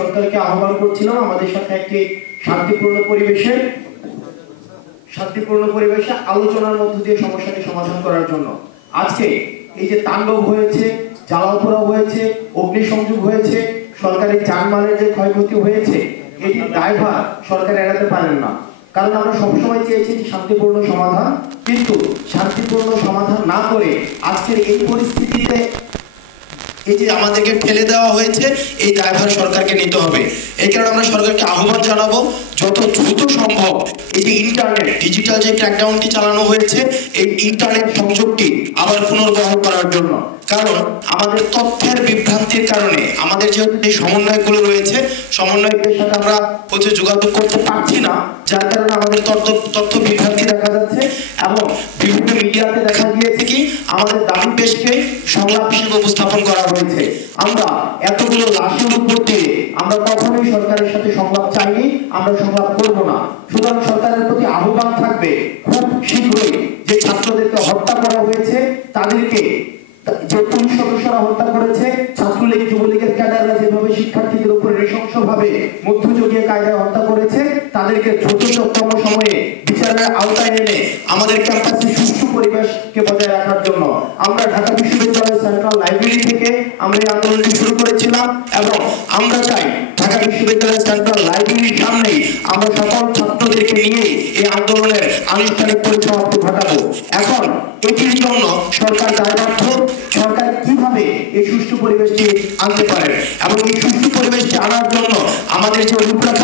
সরকারকে আহ্বান করছিলাম আমাদের সাথে একটি শান্তিপূর্ণ পরিবেশে আলোচনার মধ্য দিয়ে সমস্যাটি সমাধান করার জন্য। আজকে এই যে তাণ্ডব হয়েছে, জ্বালাও পোড়াও হয়েছে, অগ্নিসংযোগ হয়েছে, সরকারি যানবাহনের যে ক্ষয়ক্ষতি হয়েছে, এটির দায়ভার সরকার এড়াতে পারেন না। কারণ আমরা সবসময় চেয়েছি শান্তিপূর্ণ সমাধান, কিন্তু শান্তিপূর্ণ সমাধান না করে আজকের এই পরিস্থিতিতে এই যে আমাদেরকে ফেলে দেওয়া হয়েছে, এই দায়ভার সরকারকে নিতে হবে। এই কারণে আমরা সরকারকে আহ্বান জানাবো যত দ্রুত সম্ভব এই যে ইন্টারনেট ডিজিটাল যে ক্র্যাকডাউনটি চালানো হয়েছে, এই ইন্টারনেট সংযোগটি আবার পুনর্বহাল করার জন্য। কারণ আমাদের তথ্যের বিভ্রান্তির কারণে আমাদের যে সমন্বয়গুলো রয়েছে, সমন্বয়কের সাথে আমরা যোগাযোগ করতে পারছি না, যার কারণে আমাদের তথ্য বিভ্রান্তি দেখা যাচ্ছে এবং বিভিন্ন মিডিয়াতে দেখা গিয়েছে কি আমাদের দাবি পেশকে সংলাপ হিসেবে উপস্থাপন করা হয়েছে। আমরা এতগুলো লাশের উপর দিয়ে আমরা কখনোই সরকারের সাথে সংলাপ চাইনি, আমরা সংলাপ করব না। সুতরাং সরকারের প্রতি আহ্বান থাকবে খুব শীঘ্রই যে ছাত্রদেরকে হত্যা করা হয়েছে, তাদেরকে যে পুলিশ সদস্যরা হত্যা করেছে, ছাত্রলীগ যুবলীগের ক্যাডাররা যেভাবে শিক্ষার্থীদের উপর নৃশংসভাবে মধ্যযুগীয় কায়দায় হত্যা করেছে, তাদেরকে দ্রুততম সময়ে বিচারের আওতায় এনে আমাদের ক্যাম্পাসে সুষ্ঠু পরিবেশকে বজায় রাখার জন্য আমরা ঢাকা বিশ্ববিদ্যালয়ের সেন্ট্রাল লাইব্রেরি থেকে আমরা এই আন্দোলনটি শুরু করেছিলাম এবং আমরা চাই ঢাকা বিশ্ববিদ্যালয়ের সেন্ট্রাল লাইব্রেরির সামনেই আমরা সকল ছাত্রদেরকে নিয়ে এই আন্দোলনের আনুষ্ঠানিক পরিসমাপ্তি ঘটাবো। এখন এটির জন্য সরকার দায়বদ্ধ। সরকার কিভাবে এই সুষ্ঠু পরিবেশটি আনতে পারে এবং এই সুষ্ঠু পরিবেশটি আনার জন্য আমাদের যে রূপরেখা